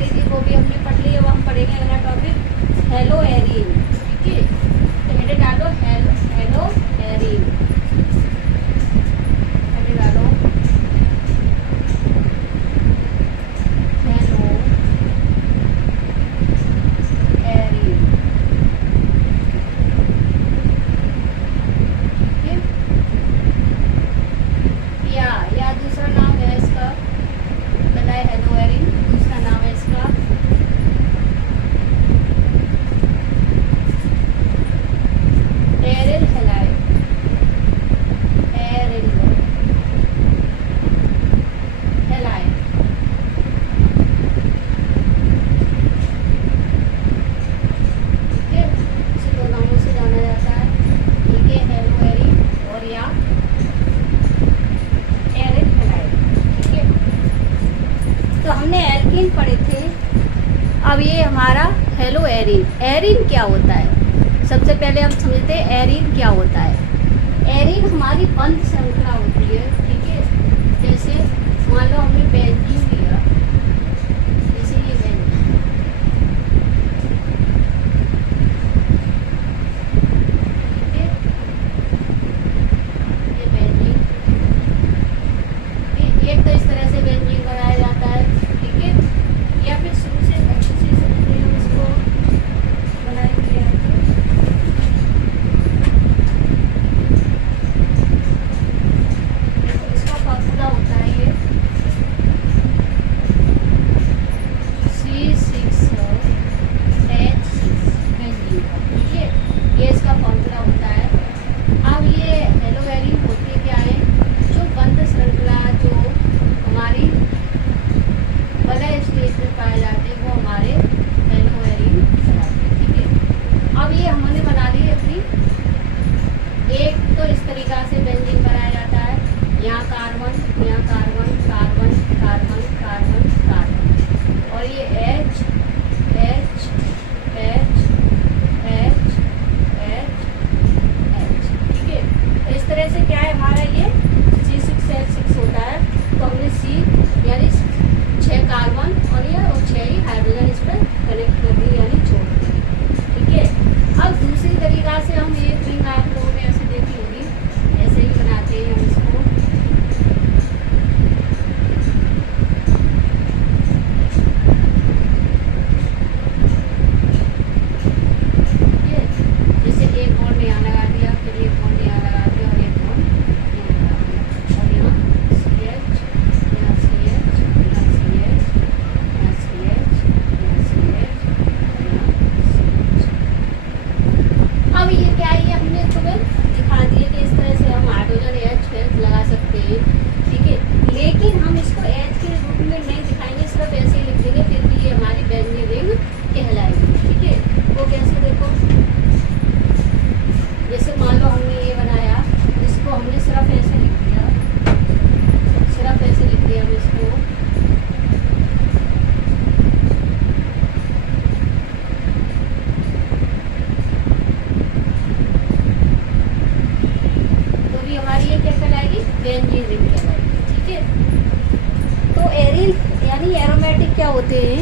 लीजिए, वो भी हमने पढ़ ली। अब हम पढ़ेंगे अगला टॉपिक हेलो एरिन। ठीक है, तो हेडे डालो हेलो हेलो एरिन, हेडे डालो हेलो एरिन। ठीक है, या दूसरा नाम है इसका, पता है हेलो एरिन, दूसरा नाम है इसका एरिल हेलाए, एरिल हेलाए। ठीक है, इसे दो नामों से जाना जाता है। ठीक है, हेलो एरिन और या एरिल हेलाए। ठीक है, तो हमने एल्कीन पढ़े थे। अब ये हमारा हेलो एरिन। एरिन क्या होता है, सबसे पहले हम समझते हैं एरिन क्या होता है। एरिन हमारी बंद श्रृंखला होती है। ठीक है, जैसे मान लो हमने बेंजीन लिया, जैसे ये बेंजीन, ठीक है, ये बेंजीन, एक तो इस तरह से बेंजीन बनाया जाता है। ठीक है, या फिर शुरू से अच्छे से समझते हैं हम इसको बनाएंगे। इसका फॉर्मूला होता है ये C6H6 बेंजीन का। ठीक है, ये इसका फॉर्मूला होता है। अब ये हेलो एरिन होते क्या है, जो बंद श्रृंखला जो हमारी वलय स्टेज में पाए जाते हैं वो हमारे हेलो एरिन कहलाते हैं। ठीक है, अब ये हमने बना ली अपनी। एक तो इस तरीका से बेंजीन बनाया जाता है, यहाँ कार्बन, यहाँ carbon, carbon, carbon, carbon, carbon, और ये H H H H H H। ठीक है, तो इस तरह से क्या है हमारा ये C6H6 होता है। तो हमने C यानी 6 कार्बन और ये और 6 ही हाइड्रोजन इस पर कनेक्ट कर दी यानी जोड़ दी। ठीक है, अब दूसरी तरीका से हम एक रिंग आप लोगों ने ऐसे देखी होगी, ऐसे ही बनाते हैं हम इसको। ठीक है, जैसे एक बॉन्ड यहाँ लगा दिया, फिर एक बॉन्ड यहाँ लगा दिया और एक बॉन्ड यहाँ लगा दिया, और यहाँ CH, यहाँ CH, यहाँ CH, यहाँ CH, यहाँ CH, और यहाँ CH। अब ये क्या है, ये हमने तुम्हें दिखा दिए कि इस तरह से हम हाइड्रोजन H लगा सकते हैं। ठीक है, लेकिन हम इसको H के रूप में नहीं दिखाएंगे, सिर्फ ऐसे ही लिख देंगे, फिर भी ये हमारी बेंजीन रिंग कहलाएगी। ठीक है, वो कैसे देखो, जैसे मान लो हमने ये बनाया, इसको हमने सिर्फ ऐसे लिख दिया, सिर्फ ऐसे लिख दिया हम इसको। तो भी हमारी ये क्या कहलाएगी, बेंजीन रिंग कहलाएगी। ठीक है, तो एरिल यानी एरोमेटिक क्या होते हैं,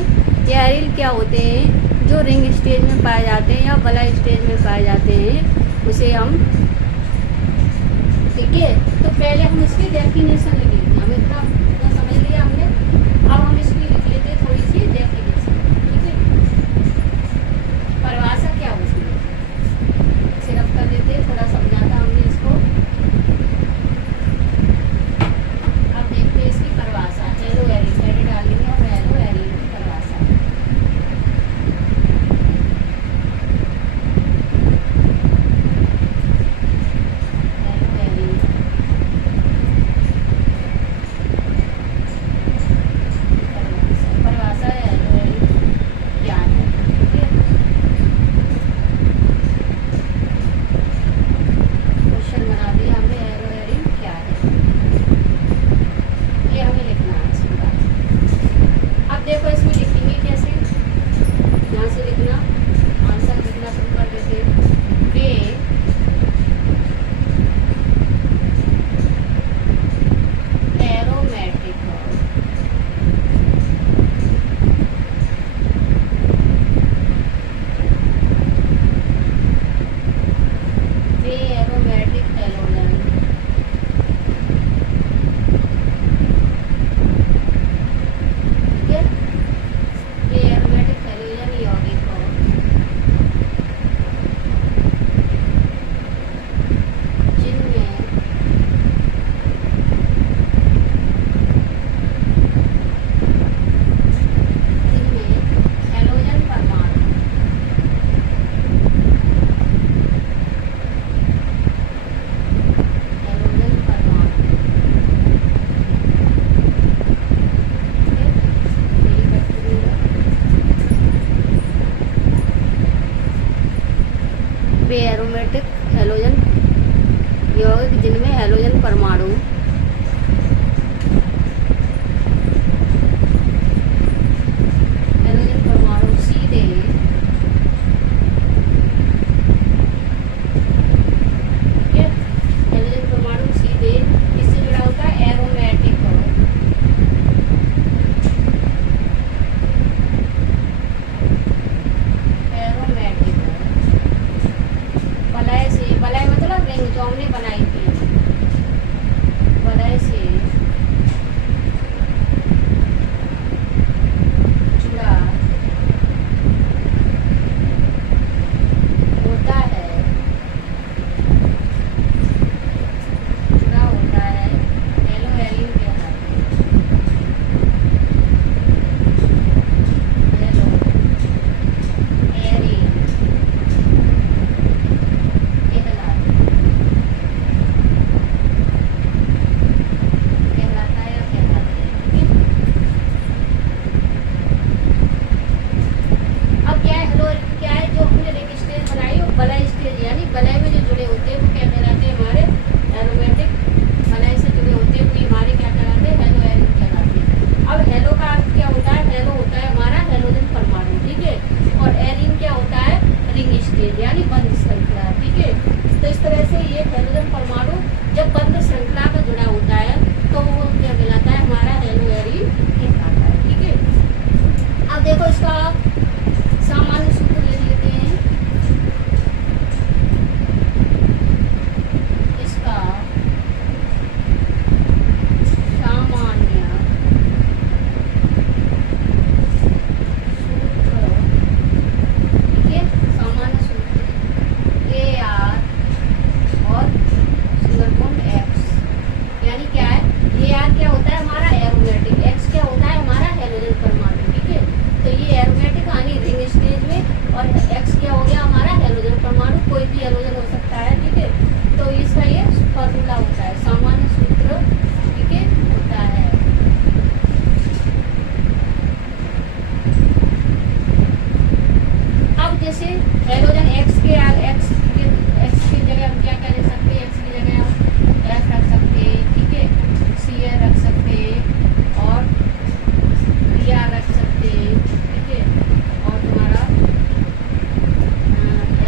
या एरिल क्या होते हैं, जो रिंग स्टेज में पाए जाते हैं या वलय स्टेज में पाए जाते हैं, उसे हम। ठीक है, तो पहले हम इसकी डेफिनेशन लिखेंगे। हम इतना इतना समझ लिया हमने, अब हम इसकी लिख लेते हैं थोड़ी सी डेफिनेशन। ठीक है, परिभाषा क्या होती है, सिर्फ कर देते हैं, थोड़ा समझाता हमने इसको। अब देखते हैं इसकी परिभाषा। हेलो एरिन, हेड डालेंगे हम हेलो एरिन की परिभाषा। हेलो एरिन वे एरोमेटिक हैलोजन यौगिक जिनमें हैलोजन परमाणु सीधे हैलोजन परमाणु सीधे इससे जुड़ा होता है एरोमेटिक वलय से, वलय मतलब रिंग जो हमने बनाई थी, वलय से जुड़ा होता है, जुड़ा होता है हेलोएरिन कहलाता है। हेलोएरिन यानी बंद श्रृंखला। ठीक है, तो इस तरह से ये हैलोजन परमाणु जब बंद श्रृंखला में जुड़ा होता है तो वो क्या कहलाता है, हमारा हेलोएरिन कहलाता है। ठीक है, अब देखो इसका सामान्य सूत्र ले लेते हैं। इसका सामान्य सूत्र, ठीक है, सामान्य AR और सिंगल बॉन्ड X, यानी क्या है, AR क्या होता है हमारा एरोमेटिक, X क्या होता है हमारा हैलोजन परमाणु। ठीक है, तो ये एरोमेटिक यानी रिंग स्टेज में, और X क्या हो गया हमारा हैलोजन परमाणु, कोई भी हैलोजन हो सकता है। ठीक है, तो इसका ये फॉर्मूला होता है, सामान्य सूत्र, ठीक है, होता है। अब जैसे हैलोजन X की जगह हम क्या क्या ले सकते हैं, X की जगह हम F रख सकते हैं। ठीक है, Cl रख सकते हैं और Br रख सकते हैं। ठीक है, और तुम्हारा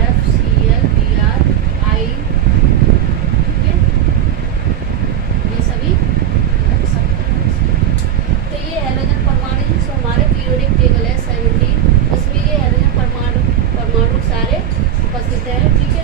FCl Br I, ठीक है, ये सभी रख सकते हैं। तो ये हैलोजन परमाणु जो हमारे पीरियोडिक टेबल है 70, उसमें ये हैलोजन परमाणु सारे उपस्थित है। ठीक है,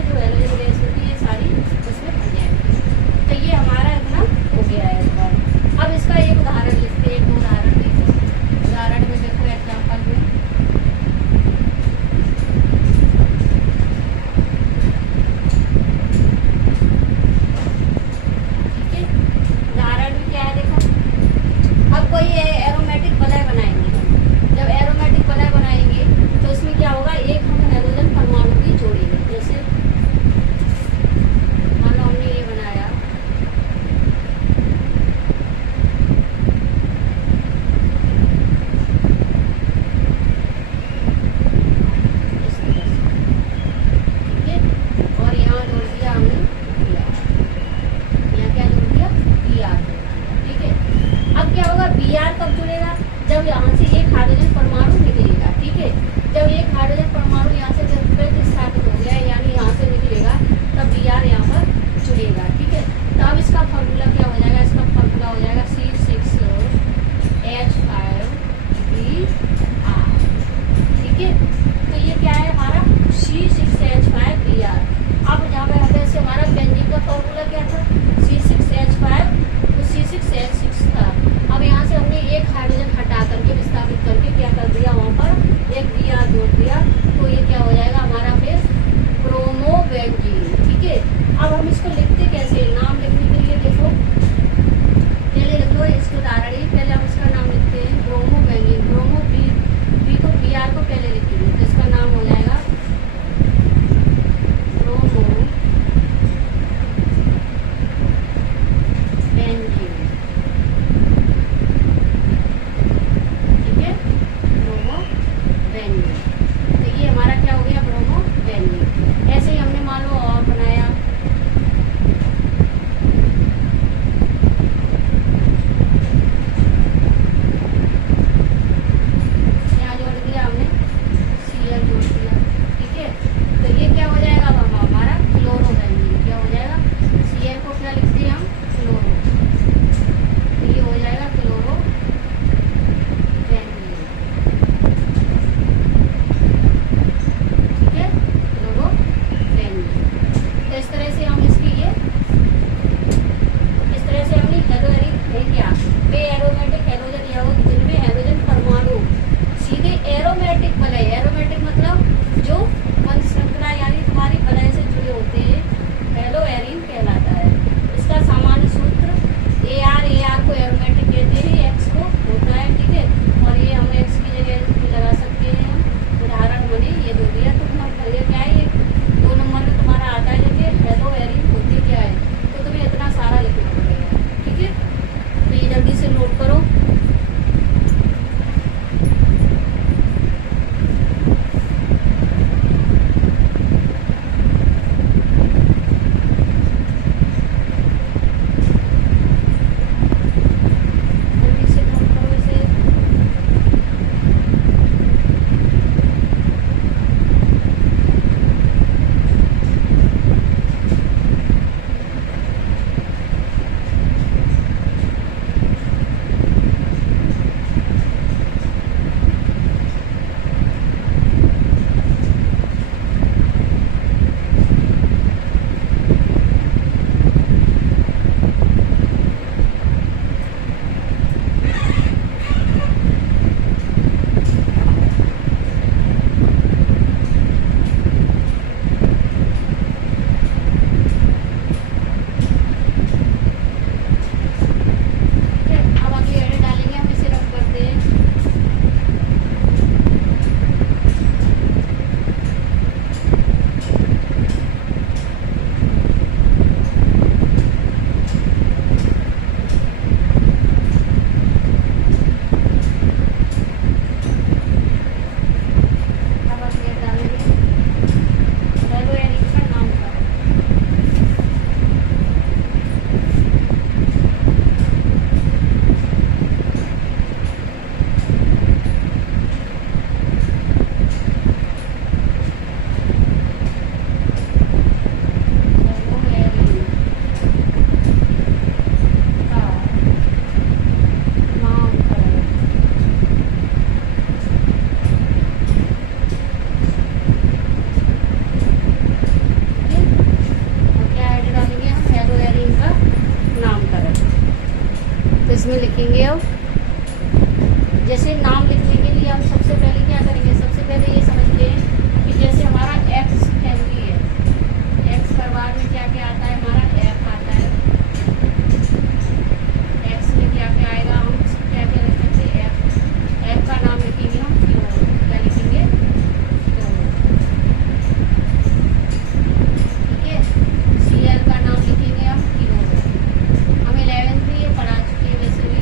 लिखेंगे अब। जैसे नाम लिखने के लिए हम सबसे पहले क्या करेंगे, सबसे पहले ये समझ लें कि जैसे हमारा एक्स फैमिली है, एक्स परिवार में क्या क्या आता है, हमारा एफ आता है। एक्स में क्या क्या आएगा, हम क्या क्या लिख सकते हैं, एफ। एफ का नाम लिखेंगे हम फ्लोर, क्या लिखेंगे, फ्लोर। ठीक है। सी एल का नाम लिखेंगे हम किलो। हम 11th में ये पढ़ा चुके हैं वैसे भी।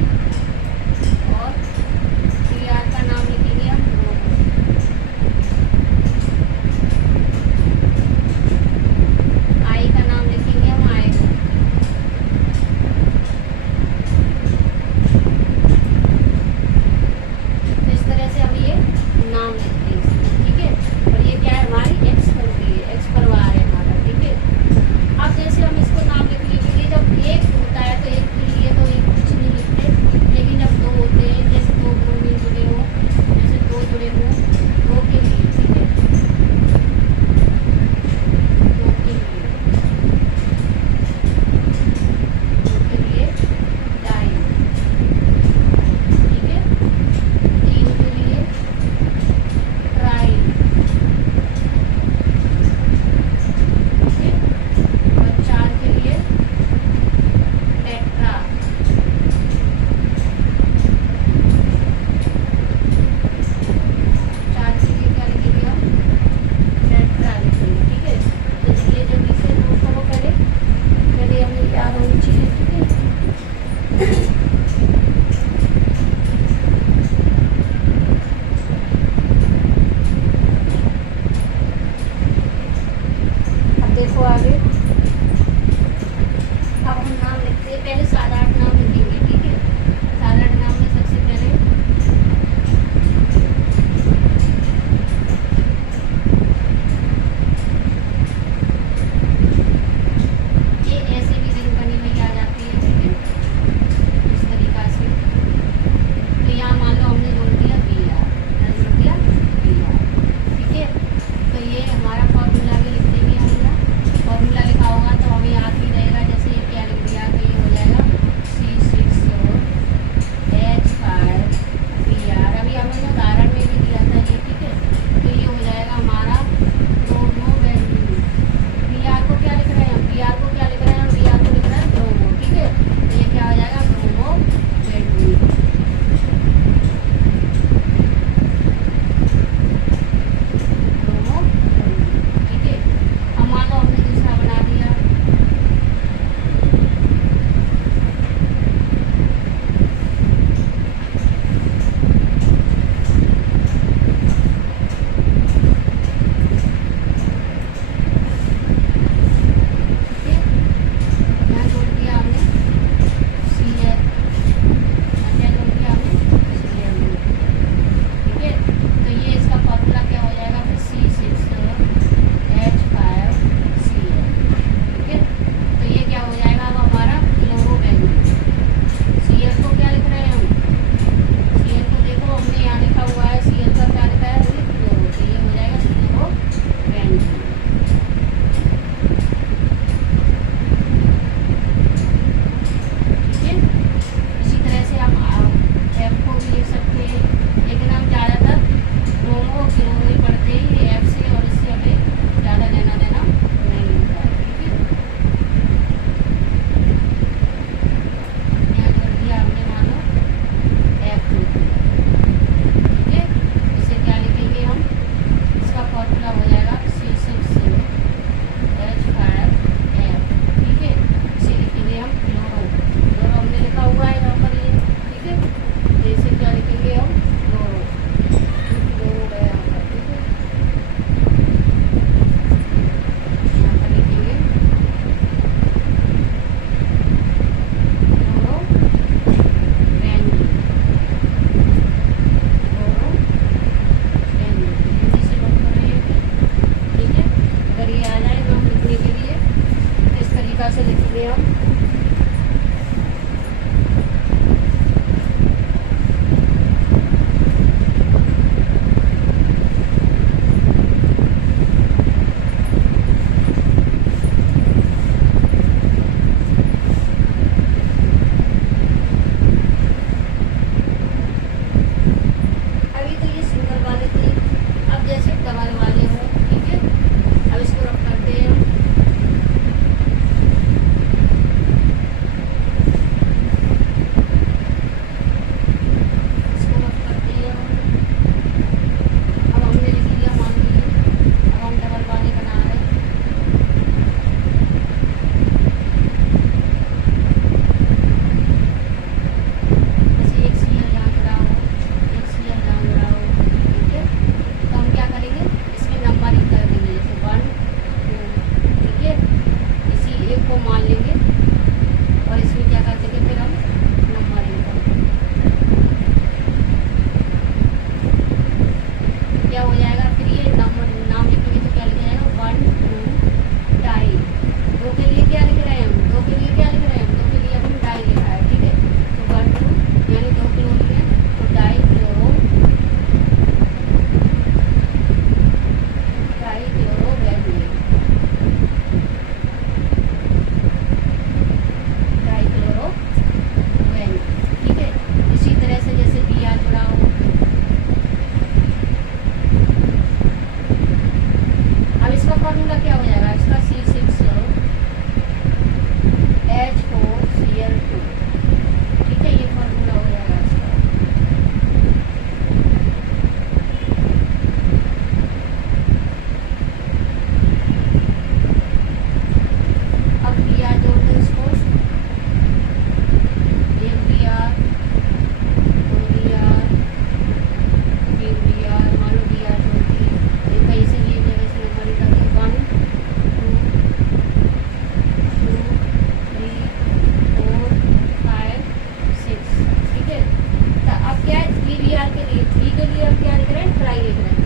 ट्राई ये करें।